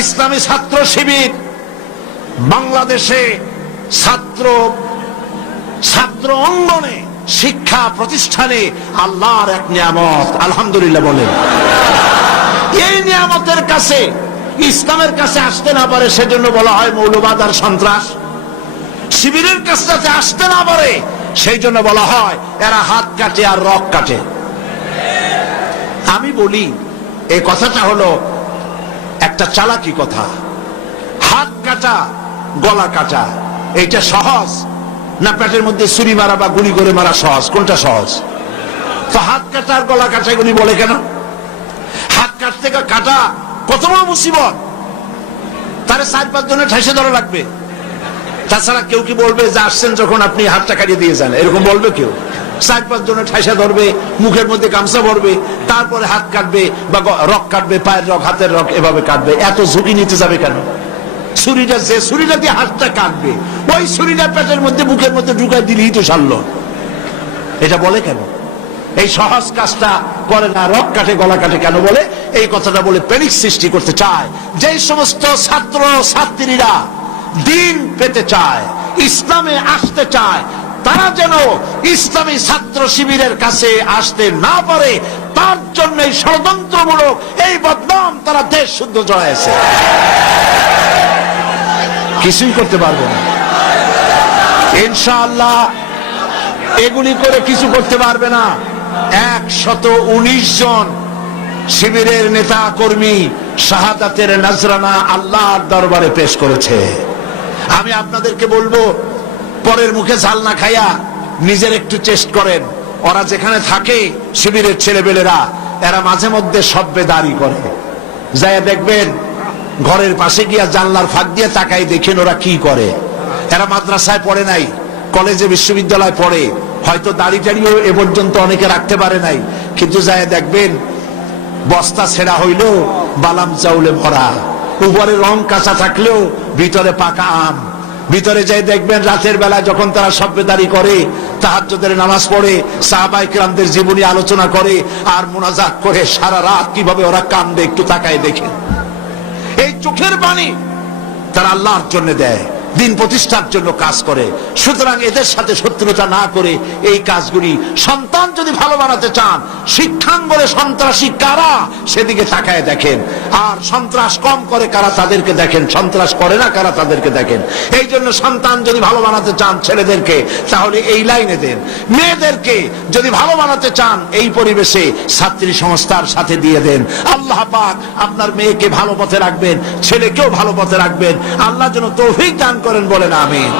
ইসলামী ছাত্র শিবির বাংলাদেশে ছাত্র অঙ্গনে শিক্ষা প্রতিষ্ঠানে আল্লাহর এক নিয়ামত, আলহামদুলিল্লাহ বলেন। এই নিয়ামতের কাছে, ইসলামের কাছে আসতে না পারে সেজন্য বলা হয় মৌলবাদ আর সন্ত্রাস। শিবিরের কাছে আসতে না পারে সেই জন্য বলা হয় এরা হাত কাটে আর রক কাটে। আমি বলি এই কথাটা হলো একটা চালাকি কথা। হাত কাটা গলা কাটা এইটা সহজ না পেটের মধ্যে ছুরি মারা বা গুলি করে মারা সহজ? কোনটা সহজ? তো হাত কাটা আর গলা কাটা গুলি বলে কেন? হাত কাটতে কাটা কত বড় মুসিবত, তারে 4-5 জনের ঠাইসে ধরা লাগবে। তাছাড়া কেউ কি বলবে যে আসছেন যখন আপনি হাতটা কাটিয়ে দিয়ে যান, এরকম বলবে কেউ? 4-5 জনের ঠাইসা ধরবে, মুখের মধ্যে গামছা ভরবে, তারপরে হাত কাটবে বা রক কাটবে, পায়ের রক, হাতের রক, এভাবে কাটবে। এত ঝুঁকি নিতে যাবে কেন? ছুরিটা, যে ছুরিটা দিয়ে হাতটা কাটবে ওই ছুরিটা পেটের মধ্যে মুখের মধ্যে ঢুকাই দিলেই তো সারলো। এটা বলে কেন? এই সহজ কাজটা করে না, রক কাটে গলা কাটে কেন বলে? এই কথাটা বলে প্যানিক সৃষ্টি করতে চায়। যে সমস্ত ছাত্র ছাত্রীরা দিন পেতে চায়, ইসলামে আসতে চায়, তারা যেন ইসলামী ছাত্র শিবিরের কাছে আসতে না পারে তার জন্য ষড়যন্ত্রমূলক এই বদনাম তারা দেশ শুদ্ধ জড়াইছে। কিছুই করতে পারবে না ইনশাআল্লাহ, এগুলি করে কিছু করতে পারবে না। 119 জন শিবিরের নেতা কর্মী শাহাদাতের নজরানা আল্লাহর দরবারে পেশ করেছে। আমি আপনাদেরকে বলবো, পরের মুখে ঝাল না খাইয়া নিজের একটু চেষ্টা করেন। ওরা যেখানে থাকে শিবিরের ছেলেবেলেরা, এরা মাঝে মধ্যে সব্বে দাঁড়ি করে, যাই দেখবেন ঘরের পাশে গিয়া জানলার ফাঁক দিয়ে তাকাই দেখেন ওরা কি করে। এরা মাদ্রাসায় পড়ে নাই, কলেজে বিশ্ববিদ্যালয় পড়ে, হয়তো দাড়ি টাড়িও এ পর্যন্ত অনেকে রাখতে পারে নাই, কিন্তু যাই দেখবেন বস্তা ছেঁড়া হইলেও বালাম চাউলে ভরা, উপরে রং কাঁচা থাকলেও ভিতরে পাকা আম। ভিতরে যাই দেখবেন রাতের বেলা যখন তারা সব্বেদারি করে, তাহাজ্জুদের নামাজ পড়ে, সাহাবায়ে কেরামদের জীবনী আলোচনা করে আর মুনাজাত করে, সারা রাত কিভাবে ওরা কান্দে একটু তাকায় দেখেন। এই চোখের পানি তারা আল্লাহর জন্য দেয়, দিন প্রতিষ্ঠার জন্য কাজ করে। সুতরাং এদের সাথে শত্রুতা না করে এই কাজগুলি, সন্তান যদি ভালো বানাতে চান, শিক্ষাঙ্গনে সন্ত্রাসী কারা সেদিকে তাকায় দেখেন, আর সন্ত্রাস কম করে কারা তাদেরকে দেখেন, সন্ত্রাস করে না কারা তাদেরকে দেখেন। এই জন্য সন্তান যদি ভালো বানাতে চান ছেলেদেরকে, তাহলে এই লাইনে দেন। মেয়েদেরকে যদি ভালো বানাতে চান এই পরিবেশে ছাত্রী সংস্থার সাথে দিয়ে দেন। আল্লাহ পাক আপনার মেয়েকে ভালো পথে রাখবেন, ছেলেকেও ভালো পথে রাখবেন। আল্লাহ যেন তৌফিক দান করেন, বলেন আমিন।